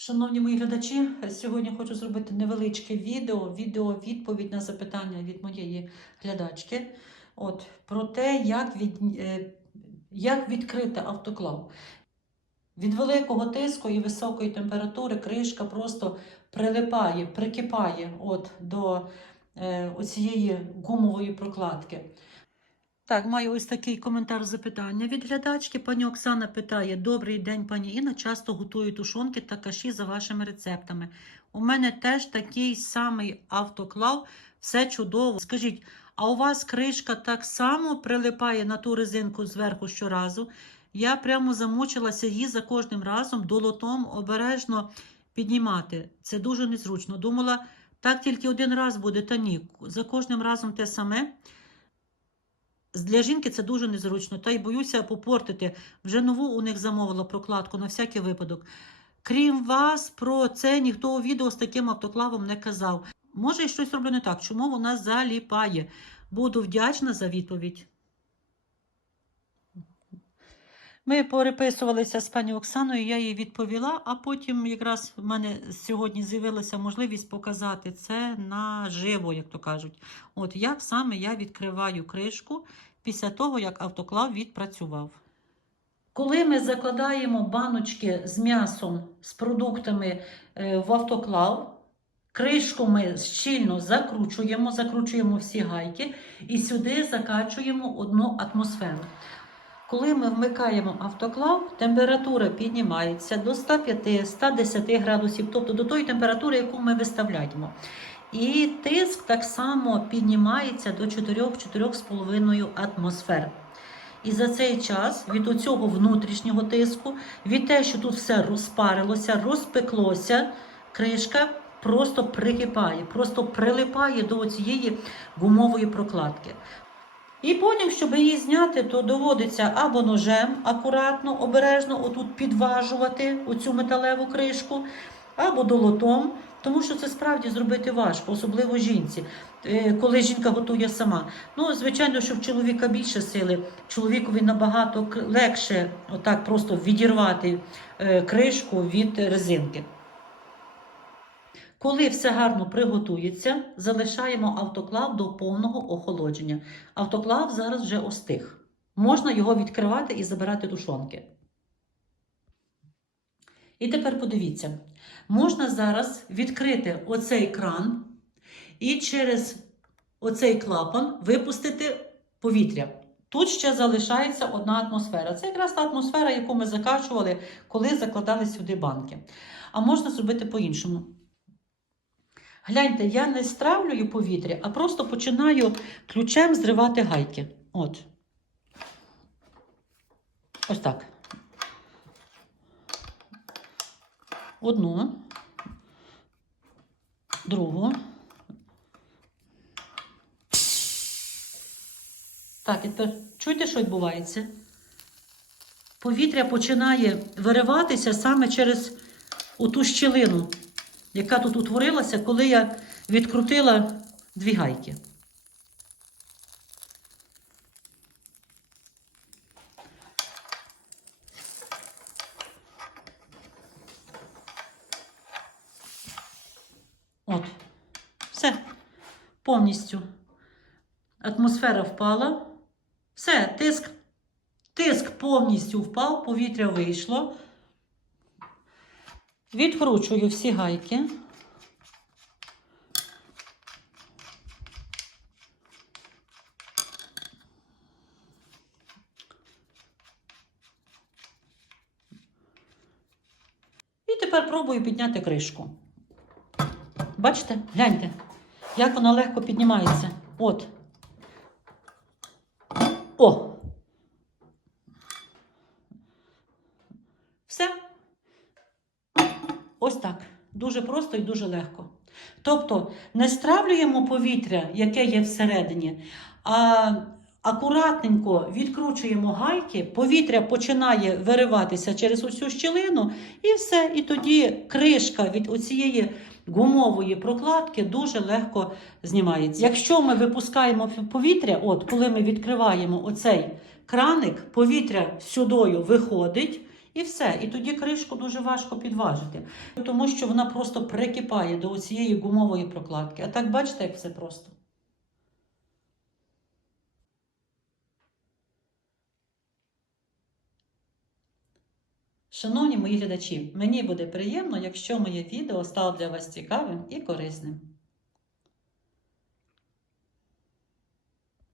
Шановні мої глядачі, сьогодні хочу зробити невеличке відео, відео відповідь на запитання від моєї глядачки. От, про те, як, від, е, як відкрити автоклав. Від великого тиску і високої температури кришка просто прилипає, прикипає от, до е, оцієї гумової прокладки. Так, маю ось такий коментар запитання від глядачки. Пані Оксана питає: Добрий день, пані Інна. Часто готую тушонки та каші за вашими рецептами. У мене теж такий самий автоклав, все чудово. Скажіть, а у вас кришка так само прилипає на ту резинку зверху щоразу? Я прямо замучилася її за кожним разом долотом обережно піднімати. Це дуже незручно. Думала, так тільки один раз буде, та ні. За кожним разом те саме. Для жінки це дуже незручно, та й боюся попортити. Вже нову у них замовила прокладку на всякий випадок. Крім вас, про це ніхто у відео з таким автоклавом не казав. Може, я щось роблю не так, чому вона заліпає? Буду вдячна за відповідь. Ми переписувалися з пані Оксаною, я їй відповіла, а потім якраз в мене сьогодні з'явилася можливість показати це наживо, як то кажуть. От як саме я відкриваю кришку після того, як автоклав відпрацював. Коли ми закладаємо баночки з м'ясом, з продуктами е, в автоклав, кришку ми щільно закручуємо, закручуємо всі гайки і сюди закачуємо одну атмосферу. Коли ми вмикаємо автоклав, температура піднімається до 105-110 градусів, тобто до тої температури, яку ми виставляємо. І тиск так само піднімається до 4-4,5 атмосфер. І за цей час від оцього внутрішнього тиску, від те, що тут все розпарилося, розпеклося, кришка просто прикипає, просто прилипає до цієї гумової прокладки. І потім, щоб її зняти, то доводиться або ножем акуратно, обережно отут підважувати оцю металеву кришку, або долотом, тому що це справді зробити важко, особливо жінці, е, коли жінка готує сама. Ну, звичайно, що в чоловіка більше сили, чоловікові набагато легше отак просто відірвати е, кришку від резинки. Коли все гарно приготується, залишаємо автоклав до повного охолодження. Автоклав зараз вже остиг. Можна його відкривати і забирати тушонки. І тепер подивіться, можна зараз відкрити оцей кран і через оцей клапан випустити повітря. Тут ще залишається одна атмосфера. Це якраз та атмосфера, яку ми закачували, коли закладали сюди банки. А можна зробити по-іншому. Гляньте, я не стравлюю повітря, а просто починаю ключем зривати гайки. От. Ось так. Одну, другу. Так, і тепер чуєте, що відбувається? Повітря починає вириватися саме через оту щілину, яка тут утворилася, коли я відкрутила дві гайки. От, все, повністю. Атмосфера впала. Все, тиск, тиск повністю впав, повітря вийшло. Відкручую всі гайки. І тепер пробую підняти кришку. Бачите? Гляньте, як вона легко піднімається. От. О! Все. Ось так. Дуже просто і дуже легко. Тобто не стравлюємо повітря, яке є всередині, а акуратненько відкручуємо гайки, повітря починає вириватися через усю щілину, і все. І тоді кришка від оцієї гумової прокладки дуже легко знімається. Якщо ми випускаємо повітря, от коли ми відкриваємо оцей краник, повітря сюдою виходить. І все. І тоді кришку дуже важко підважити, тому що вона просто прикипає до цієї гумової прокладки. А так бачите, як все просто. Шановні мої глядачі, мені буде приємно, якщо моє відео стало для вас цікавим і корисним.